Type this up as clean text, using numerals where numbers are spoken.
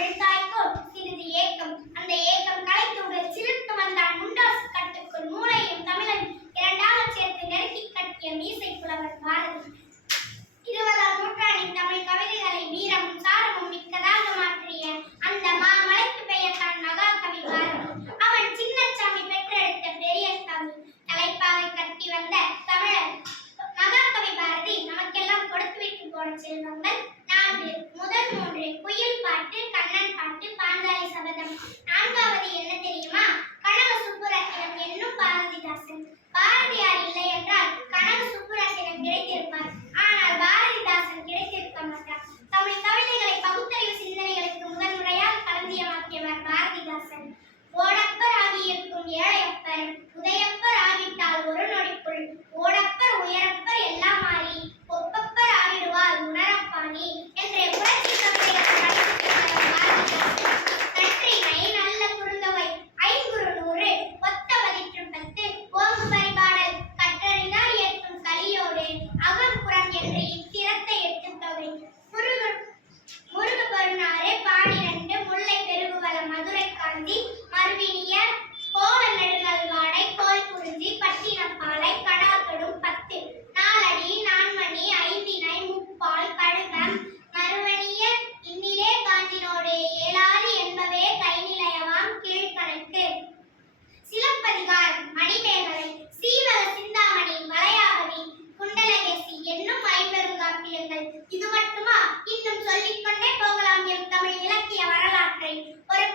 தமிழ் தாய்க்கோ சிறிது ஏக்கம். அந்த ஏக்கம் கலைத்து உடல் சிலிர்த்து வந்தான் முண்டாசு கட்டுக்குள். மூளையும் தமிழன் இரண்டாக சேர்த்து நெருக்கி கட்டிய மீசை புலவர் பாரதி. 20ஆம் நூற்றாண்டின் தமிழ் கவிதைகளை வீரமும் சாரமும் மிக்கதாக மாற்றிய அந்த மாமலைக்கு பெயர்தான் மகாகவி பாரதி. அவன் சின்னசாமி பெற்றெடுத்த பெரிய சாமி. தலைப்பாகை கட்டி வந்த தமிழர் மகாகவி பாரதி நமக்கெல்லாம் கொடுத்துவிட்டு போன செல்வங்கள் 4. முதல் 3 குயில் பாட்டு, கண்ணன் பாட்டு, பாஞ்சாலி சபதம். 4வது என்ன தெரியுமா? கனக சுப்புரத்தினம் என்னும் பாரதிதாசன். பாரதியார் இல்லை என்றால் கனக சுப்புரத்தினம் கிடைத்திருப்பார். ஆனால் பாரதிதாசன் கிடைத்திருக்க மாட்டார். தமிழ் கவிதைகளை பகுத்தறிவு சிந்தனைகளுக்கு முதன்முறையாக களஞ்சியமாக்கியவர் பாரதிதாசன். ஓடப்பர் ஆகியிருக்கும் ஏழையப்பர் உதயப்பர் ஆகிட்டால் ஒரு நொடிக்குள் ஓடப்பர் உயரப்பர் எல்லாம் மாறி ஒப்பப்பர் ஆகிடுவார் உணரப்பாணி என்ற புரட்சி கவிதைகள் பாரதிதாசன். நற்றிணை நல்ல குறுந்தொகை 500 ஒத்த பதிற்று 10 ஓங்கு பரிபாடல் கற்றறிந்தார் ஏற்கும் கலியோடு அகம்புறம் என்று இத்திரத்தை 8 தொகை. முருகு பருநாறு 12 முல்லை பெருகுவல மதுரை காந்தி மறுவினிய கோல நெடுங்கல் வாடை கோல் குறிஞ்சி பட்டினப்பாலை கடாக்கடும் 10 நாலடி நான்மணி ஐந்தினை முப்பால் கழுகம் மறுவணிய இன்னிலே காஞ்சினோடு ஏலாது என்பவே கைநிலையவாம் கீழ்கணக்கு. சிலப்பதிகாரம் மணிமேகலை சீவக சிந்தாமணி வளையாபதி குண்டலகேசி என்னும் ஐம்பெருங்காப்பியங்கள். இது மட்டுமா? இன்னும் சொல்லிக்கொண்டே போகலாம் எம் தமிழ் இலக்கிய வரலாற்றை. ஒரு